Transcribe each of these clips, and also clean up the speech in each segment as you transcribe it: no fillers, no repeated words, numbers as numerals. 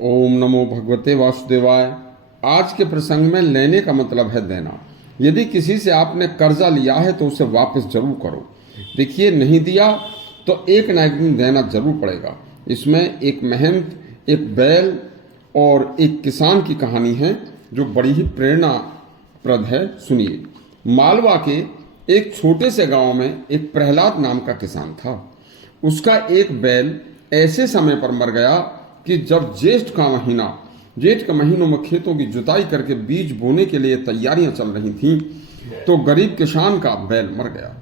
ओम नमो भगवते वासुदेवाय। आज के प्रसंग में लेने का मतलब है देना। यदि किसी से आपने कर्जा लिया है तो उसे वापस जरूर करो। देखिए, नहीं दिया तो एक ना एक दिन देना जरूर पड़ेगा। इसमें एक मेहनत, एक बैल और एक किसान की कहानी है जो बड़ी ही प्रेरणाप्रद है। सुनिए। मालवा के एक छोटे से गांव में एक प्रहलाद नाम का किसान था। उसका एक बैल ऐसे समय पर मर गया कि जब जेठ के महीनों में खेतों की जुताई करके बीज बोने के लिए तैयारियां चल रही थीं, तो गरीब किसान का बैल मर गया।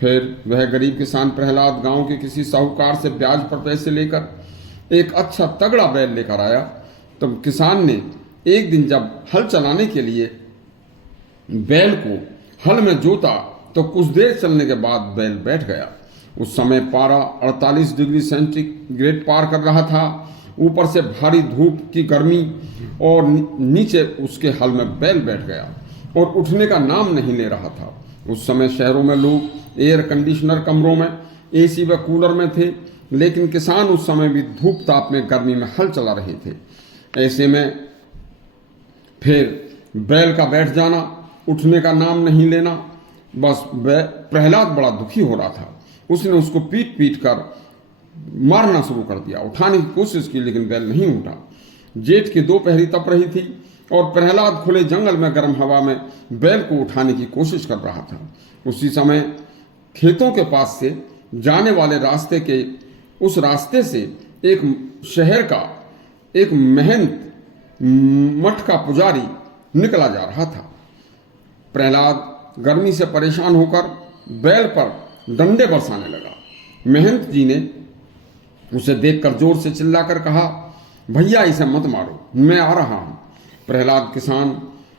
फिर वह गरीब किसान प्रहलाद गांव के किसी साहूकार से ब्याज पर पैसे लेकर एक अच्छा तगड़ा बैल लेकर आया। तब किसान ने एक दिन जब हल चलाने के लिए बैल को हल में जोता तो कुछ देर चलने के बाद बैल बैठ गया। उस समय पारा 48 डिग्री सेंटीग्रेड पार कर रहा था। ऊपर से भारी धूप की गर्मी और नीचे उसके हल में बैल बैठ गया और उठने का नाम नहीं ले रहा था। उस समय शहरों में लोग एयर कंडीशनर कमरों में, एसी व कूलर में थे, लेकिन किसान उस समय भी धूप ताप में गर्मी में हल चला रहे थे। ऐसे में फिर बैल का बैठ जाना, उठने का नाम नहीं लेना, बस प्रहलाद बड़ा दुखी हो रहा था। उसने उसको पीट पीट कर मारना शुरू कर दिया। उठाने की कोशिश की लेकिन बैल नहीं उठा। जेठ की दोपहरी तप रही थी और प्रहलाद खुले जंगल में गर्म हवा में बैल को उठाने की कोशिश कर रहा था। उसी समय खेतों के पास से जाने वाले उस रास्ते से एक शहर का एक महंत मठ का पुजारी निकला जा रहा था। प्रहलाद गर्मी से परेशान होकर बैल पर डंडे बरसाने लगा। महंत जी ने उसे देखकर जोर से चिल्लाकर कहा, भैया इसे मत मारो, मैं आ रहा हूं। प्रहलाद किसान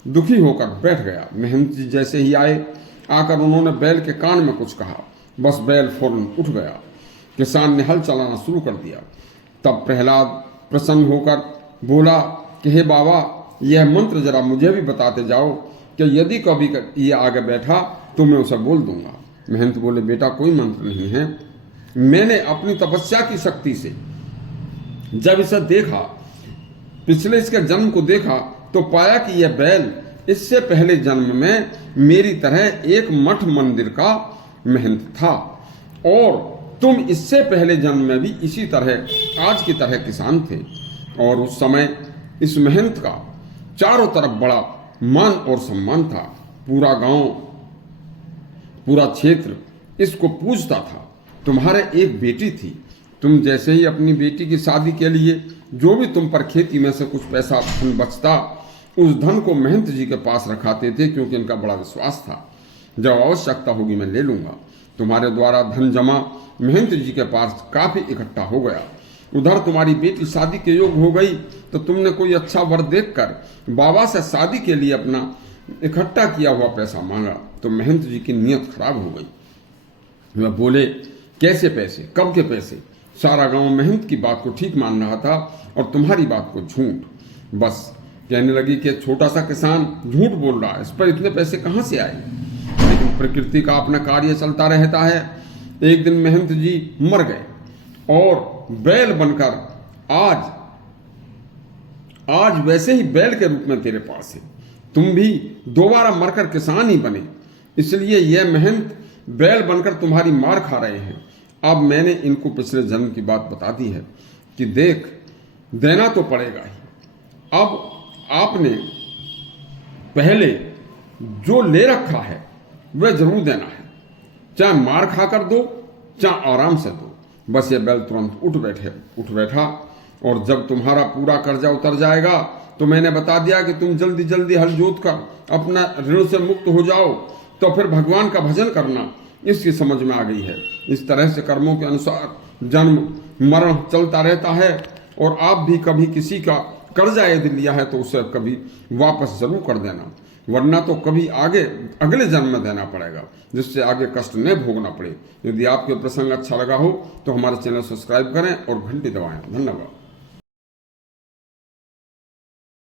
दुखी होकर बैठ गया। महंत जी जैसे ही आए, आकर उन्होंने बैल के कान में कुछ कहा, बस बैल फौरन उठ गया। किसान ने हल चलाना शुरू कर दिया। तब प्रहलाद प्रसन्न होकर बोला कि हे बाबा, यह मंत्र जरा मुझे भी बताते जाओ कि यदि कभी ये आगे बैठा तो मैं उसे बोल दूंगा। महंत बोले, बेटा कोई मंत्र नहीं है। मैंने अपनी तपस्या की शक्ति से जब इसे देखा, पिछले इसके जन्म को देखा, तो पाया कि यह बैल इससे पहले जन्म में मेरी तरह एक मठ मंदिर का महंत था और तुम इससे पहले जन्म में भी इसी तरह आज की तरह किसान थे। और उस समय इस महंत का चारों तरफ बड़ा मान और सम्मान था। पूरा गांव, पूरा क्षेत्र इसको पूजता था। तुम्हारे एक बेटी थी, तुम जैसे ही अपनी बेटी की शादी के लिए जो भी तुम पर खेती में से कुछ पैसा धन बचता, उस धन को महंत जी के पास रखाते थे, क्योंकि इनका बड़ा विश्वास था जब आवश्यकता होगी मैं ले लूंगा। तुम्हारे द्वारा धन जमा महंत जी के पास काफी इकट्ठा हो गया। उधर तुम्हारी बेटी शादी के योग हो गई तो तुमने कोई अच्छा वर देखकर बाबा से शादी के लिए अपना इकट्ठा किया हुआ पैसा मांगा, तो महंत जी की नीयत खराब हो गई। वह बोले, कैसे पैसे, कब के पैसे? सारा गांव महंत की बात को ठीक मान रहा था और तुम्हारी बात को झूठ। बस कहने लगी कि छोटा सा किसान झूठ बोल रहा है, इस पर इतने पैसे कहां से आए? लेकिन प्रकृति का अपना कार्य चलता रहता है। एक दिन महंत जी मर गए और बैल बनकर आज वैसे ही बैल के रूप में तेरे पास है। तुम भी दोबारा मरकर किसान ही बने, इसलिए यह महंत बैल बनकर तुम्हारी मार खा रहे हैं। अब मैंने इनको पिछले जन्म की बात बता दी है कि देख, देना तो पड़ेगा ही। अब आपने पहले जो ले रखा है वह जरूर देना है, चाहे मार खाकर दो चाहे आराम से दो। बस ये बैल तुरंत उठ बैठा और जब तुम्हारा पूरा कर्जा उतर जाएगा तो मैंने बता दिया कि तुम जल्दी जल्दी हल जोत कर अपना ऋण से मुक्त हो जाओ, तो फिर भगवान का भजन करना, इसकी समझ में आ गई है। इस तरह से कर्मों के अनुसार जन्म मरण चलता रहता है और आप भी कभी किसी का कर्जा यदि लिया है तो उसे कभी वापस जरूर कर देना, वरना तो कभी अगले जन्म में देना पड़ेगा, जिससे आगे कष्ट न भोगना पड़े। यदि आपके प्रसंग अच्छा लगा हो तो हमारे चैनल सब्सक्राइब करें और घंटी दबाएं। धन्यवाद।